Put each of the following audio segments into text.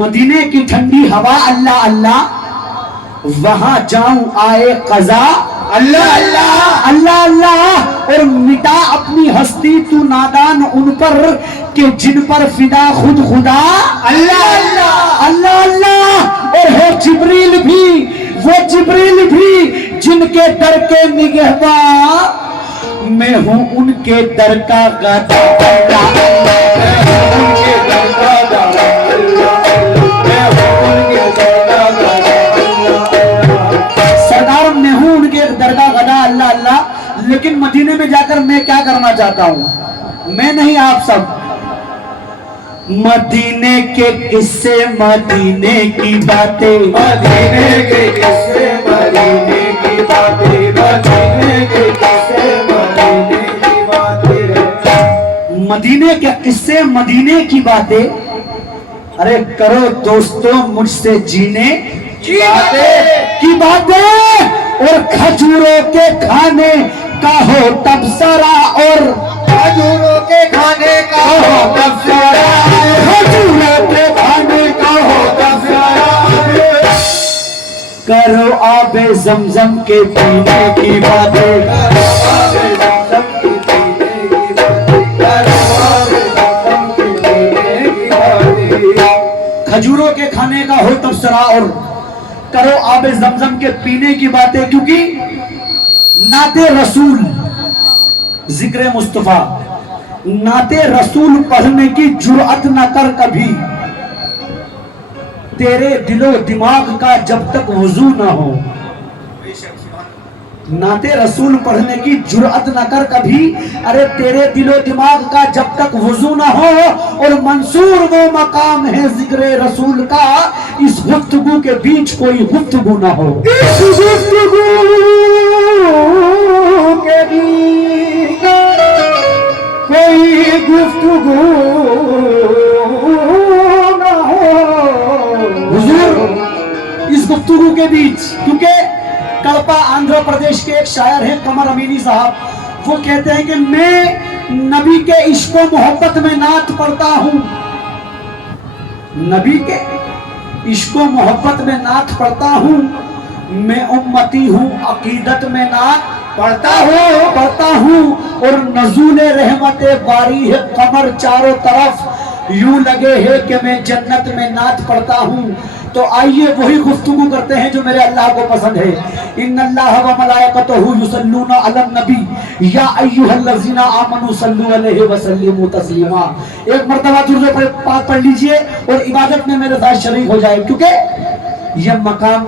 मदीने की ठंडी हवा अल्लाह अल्लाह, वहां जाऊं आए कजा अल्लाह अल्लाह अल्लाह अल्लाह, और मिटा अपनी हस्ती तू नादान उन पर के जिन पर फिदा खुद खुदा अल्लाह अल्लाह अल्लाह अल्लाह। और हो जिब्रील भी, वो जिब्रील भी जिनके दर के निगहबान, मैं हूं उनके दर का गाता, उनके दर का गाता, सरदार मैं हूं उनके दर का गदा अल्लाह अल्लाह। लेकिन मदीने में जाकर मैं क्या करना चाहता हूं, मैं नहीं आप सब, मदीने के किस्से मदीने की बातें, मदीने के किस्से मदीने की बातें, मदीने के किस्से मदीने की बातें, मदीने के किस्से मदीने की बातें। अरे करो दोस्तों मुझसे जीने की बातें, और खजूरों के खाने का हो तबसरा, और खजूरों के खाने का हो तबसरा, खजूरों के खाने का हो तबसरा, करो आबे जमजम के पीने की बातें, करो आबे जमजम के पीने की बातें, करो आबे जमजम के पीने की बातें, खजूरों के खाने का हो तबसरा, और करो आबे जमजम के पीने की बातें। क्योंकि नाते रसूल, जिक्र मुस्तफा, नाते रसूल पढ़ने की जुर्अत न कर कभी, तेरे दिलो दिमाग का जब तक वजू ना हो। नाते रसूल पढ़ने की जुर्अत न कर कभी, अरे तेरे दिलो दिमाग का जब तक वजू ना हो। और मंसूर वो मकाम है जिक्र रसूल का, इस गुफ्तगू के बीच कोई गुफ्तगू ना हो, इस गुफ्तगू के बीच कोई गुफ्तगू ना हो हुजूर, इस गुफ्तगू के बीच। क्योंकि कल्पा आंध्र प्रदेश के एक शायर हैं कमर अमीनी साहब, वो कहते हैं कि मैं नबी के इश्क व मोहब्बत में नात पढ़ता हूं, नबी के इश्क व मोहब्बत में नात पढ़ता हूं, मैं उम्मती हूं अकीदत में नात पढ़ता हूं, और नज़ूल रहमत बारी है कमर चारों तरफ, यूं लगे है कि मैं जन्नत में नात पढ़ता हूं। तो आइए वही गुफ्तगू करते हैं जो मेरे अल्लाह को पसंद है। इन्नल्लाह व मलाइकतहु युसल्लूना अलन नबी या अय्युहल्लज़ीना आमनू सल्लु अलैहि व सल्लिमू तस्लीमा। एक मर्तबा दुरूद पाक पढ़ लीजिए और इबादत में मेरे साथ शरीक हो जाए, क्योंकि यह मकाम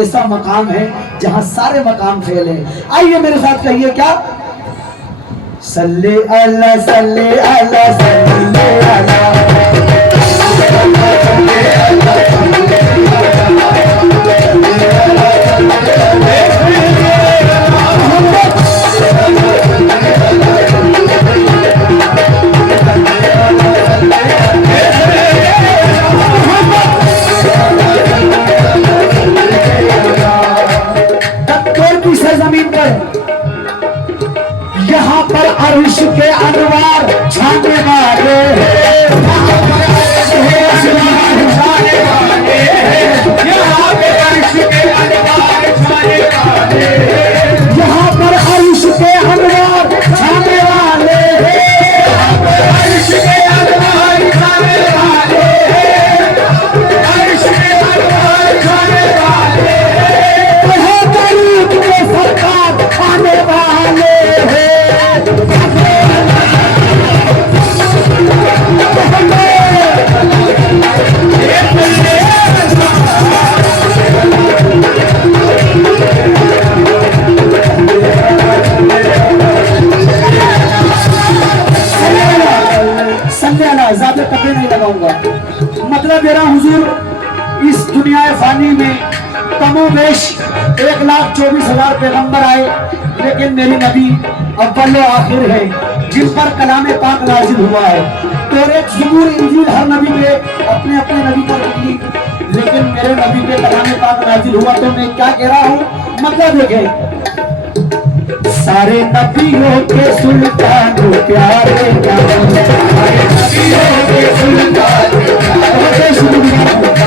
ऐसा मकाम है जहां सारे मकाम फेल है। आइए मेरे साथ कहिए क्या, सल्ले अला सल्ले अला सल्ले अला, जमीन पर यहाँ पर अर्श के अनवार छाने वाले, यहाँ पर अर्श के अनवार छाने वाले, यहाँ पर अर्श के अनवार छाने वाले, यहाँ पर अर्श के अनवार छाने वाले, यहाँ पर अर्श के अनवार छाने वाले, अर्श के अनवार छाने वाले, सरकार आने वाले ज्यादा कपड़े नहीं लगाऊंगा। मतलब दे रहा हूं हुजूर, इस दुनिया फानी में कमोबेश 1,24,000 पैगंबर आए, लेकिन मेरी नबी अव्वल व आखिर है, जिन पर कलाम पाक नाजिल हुआ है। तौरात ज़बूर इंजील हर नबी पे अपने अपने नबी पर उतरी, लेकिन मेरे नबी पे कलाम पाक नाजिल हुआ। तो मैं क्या कह रहा हूँ, मतलब देखें, सारे नबियों के सुल्तान प्यारे, सारे नबियों के सुल्तान प्यारे,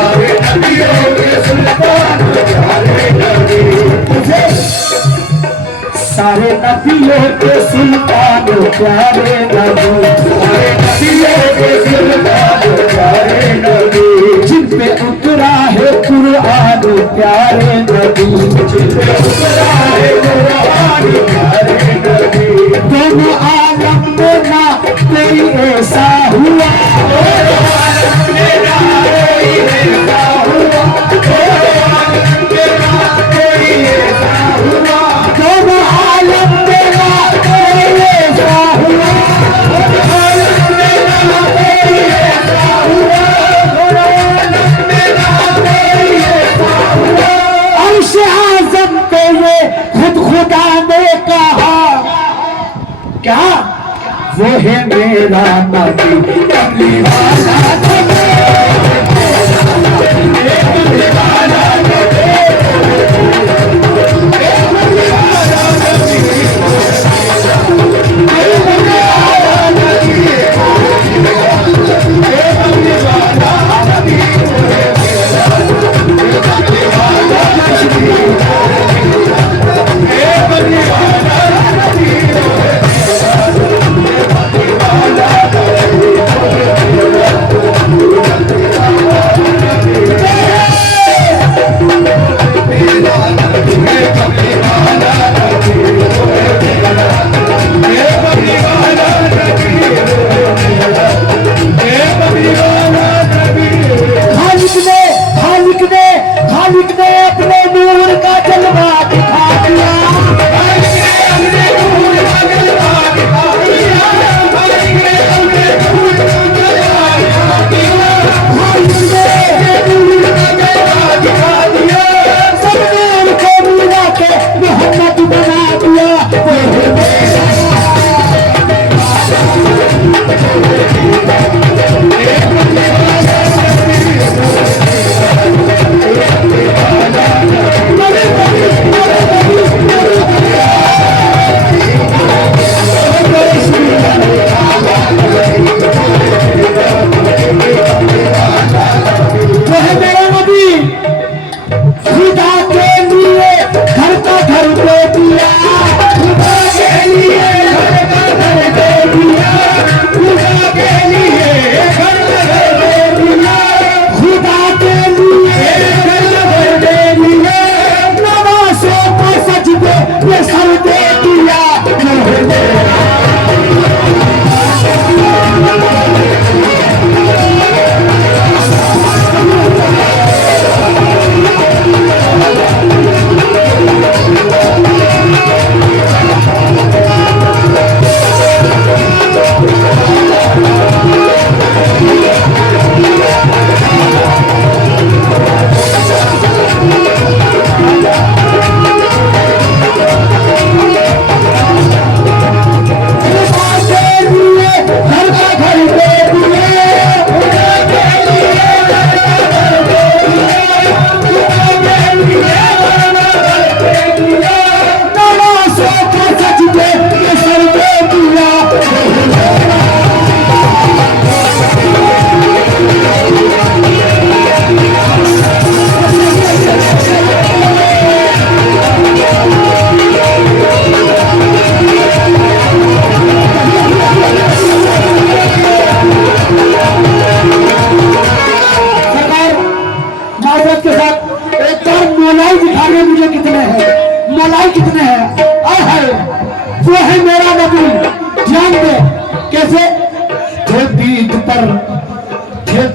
प्यारे नबी, जिन पे उतरा है कुरान प्यारे नबी, दोनों आलम में ना कोई ऐसा हुआ, दोनों आलम में ना कोई ऐसा हुआ, अर्श आज़म पे ये खुद खुदा ने कहा, क्या वो है मेरा नबी कमली वाला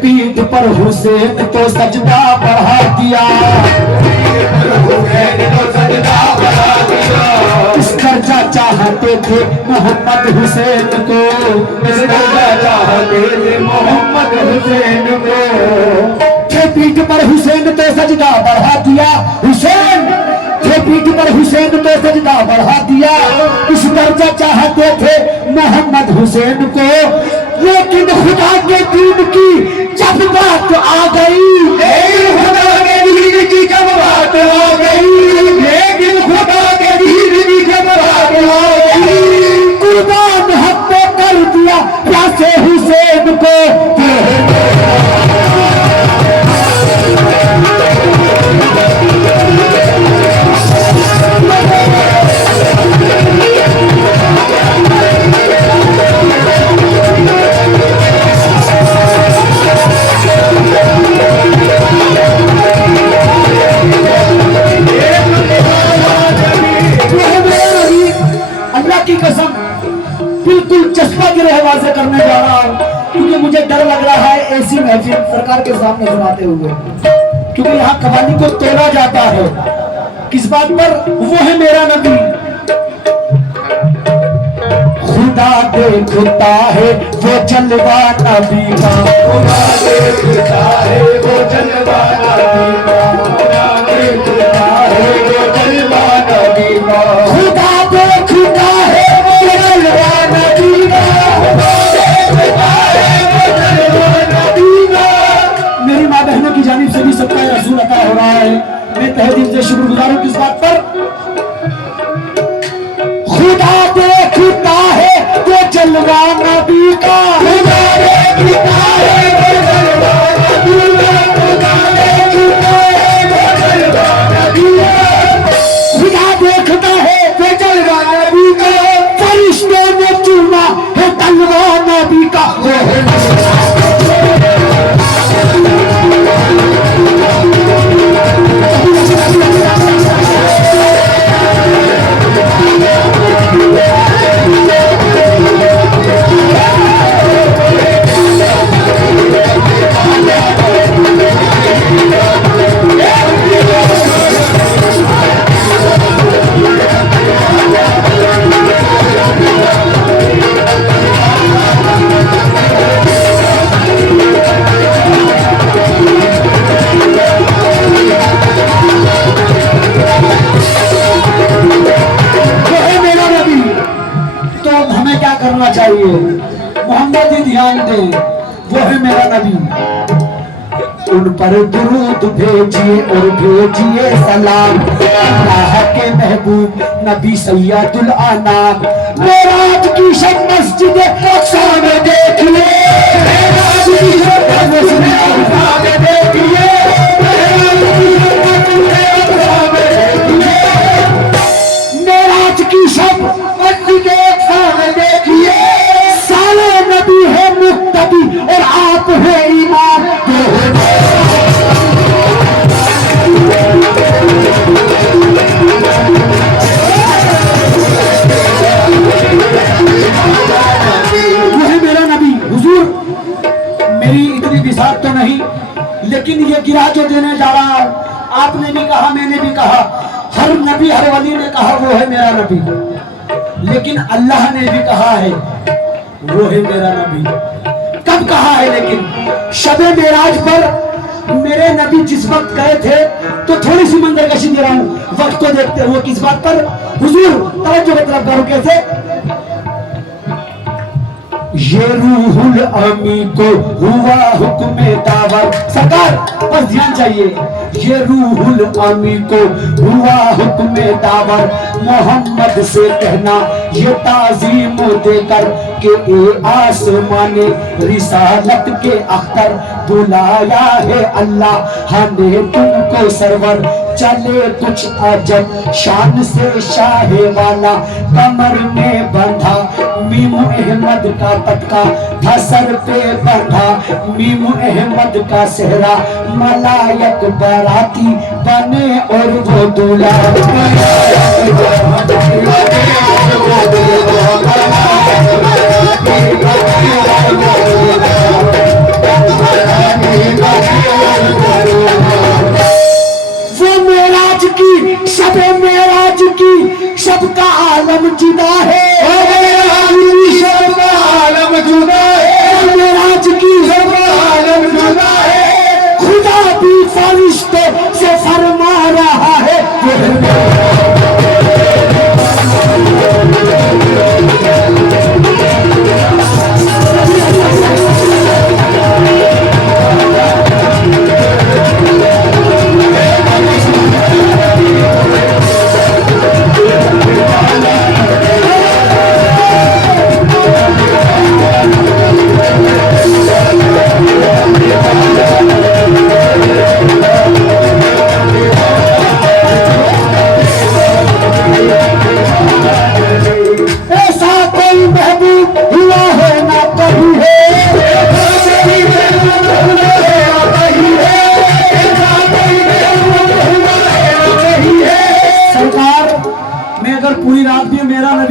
पीठ पर हुसैन तो सजदा बढ़ा दिया, इस दर्जा चाहते थे मोहम्मद हुसैन को, इस दर्जा चाहते थे मोहम्मद हुसैन को। थे पीठ पर हुसैन तो सजदा बढ़ा दिया, हुसैन थे पीठ पर हुसैन तो सजदा बढ़ा दिया, इस दर्जा चाहते थे मोहम्मद हुसैन को। लेकिन खुदा के दीन की जब बात आ गई, खुदा के दीन की जब बात आ गई, लेकिन खुदा के दीन की जब बात आ गई, कुर्बान हक पे कर दिया प्यासे हुसैन को। ऐसी महफिल सरकार के सामने सुनाते हुए, क्योंकि यहाँ कवाली को तोड़ा जाता है। किस बात पर? वो है मेरा नबी। खुदा देखता है वो जलवा नबी का, खुदा देखता है वो जलवा नबी का, खुदा देखता है वो जलवा नबी का, खुदा देखता है वो जलवा नबी का, खुदा देखता है वो जलवा नबी का। मेरी माँ बहनों की जानिब से भी सबका रसूल अता हो रहा है। मैं तहे दिल से शुक्रगुजार हूं किस बात पर? खुदा देखता है वो जलवा नबी का, खुदा देखता है वो जलवा नबी का, खुदा देखता है वो जलवा नबी का, खुदा देखता है वो जलवा नबी का, फरिश्तों ने चुना है तलवा नबी का। करना चाहिए मोहम्मद ही ध्यान दें, वो है मेरा नबी। उन पर दुरूद भेजिए और भेजिए सलाम, अल्लाह के महबूब नबी सैयदुल आनाम। मेराज की शब मस्जिद अक्सा में देखिए, मेराज की शब मस्जिद देखिए, मेराज की शब मस्जिद अक्सा में देखिए, साले नबी है मुक्तदी और आप है इमाम। तो नहीं, लेकिन ये गिरा जो देने जा रहा हूं, आपने भी कहा मैंने भी कहा, हर नबी हर वली ने कहा वो है मेरा नबी, लेकिन अल्लाह ने भी कहा है वो है मेरा नबी। कब कहा है? लेकिन शबे मेराज पर मेरे नबी जिस वक्त गए थे, तो थोड़ी सी मंजरकशी दे रहा हूं वक्त को देखते हुए। किस बात पर? हुजूर तवज्जो की तरफ करो। कैसे? ये रूहुल अमी को हुआ हुक्म दावर, सरकार बस ध्यान चाहिए। ये रूहुल अमी को हुआ हुक्म दावर, मोहम्मद से कहना ये ताजीम देकर के ए आसमाने रिसालत के अख्तर, बुलाया है अल्लाह हमें तुमको सरवर। चले कुछ अजब शान से शाहे वाला, कमर में बंधा मीम अहमद का पटका, था सर पे बंधा मीम अहमद का सेहरा, मलायक बाराती बने और वो दूल्हा। वो मेराज की शबे मेराज की सबका आलम जुदा है, सबका आलम जुदा है, मेराज की सबका आलम जुदा है। खुदा भी फरिश्तों से फरमा रहा है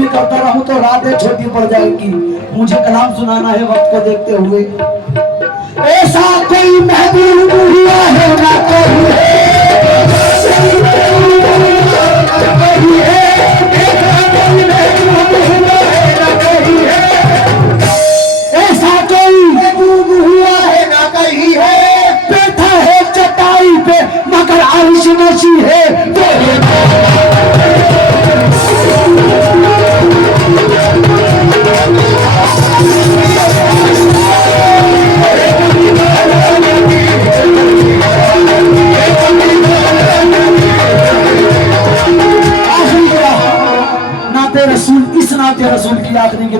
करता रहूं तो रातें छोटी पड़ जाएगी। मुझे कलाम सुनाना है वक्त को देखते हुए। ऐसा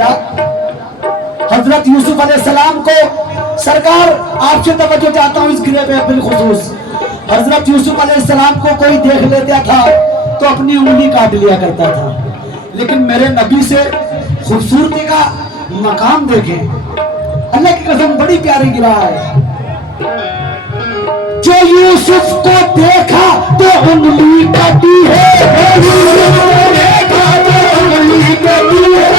हजरात, हजरत यूसुफ अलैहिस्सलाम को सरकार आपसे तवज्जो चाहता हूँ इस गिरे पे बिलखुसूस। हजरत यूसुफ अलैहिस्सलाम को कोई देख लेता था तो अपनी उंगली काट लिया करता था, लेकिन मेरे नबी से खूबसूरती का मकाम देखें, अल्लाह की कसम बड़ी प्यारी गिरा है। जो यूसुफ को देखा तो उंगली काटी है, यूसुफ को देखा तो उंगली काटी है,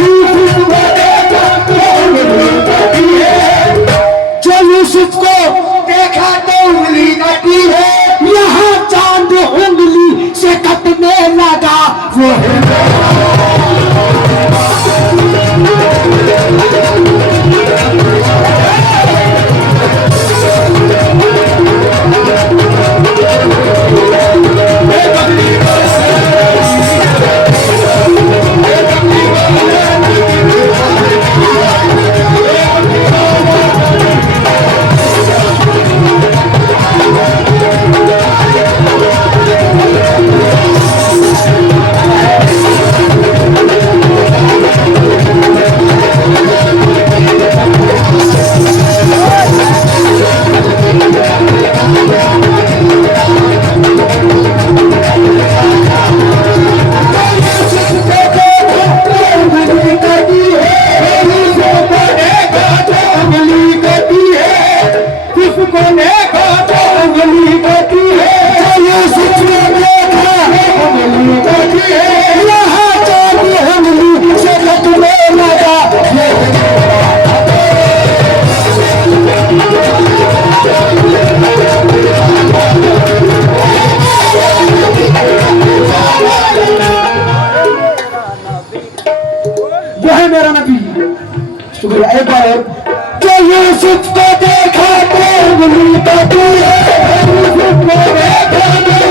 यूसुफ को देखा तो उंगली काटी है, जो यूसुफ को देखा तो उंगली काटी है, यहाँ चांद उंगली से कटने लगा वो है। मेरा नबी शुक्रिया। एक बार और, जो यूसुफ को देखा तो उंगली काटी है, यूसुफ को देखा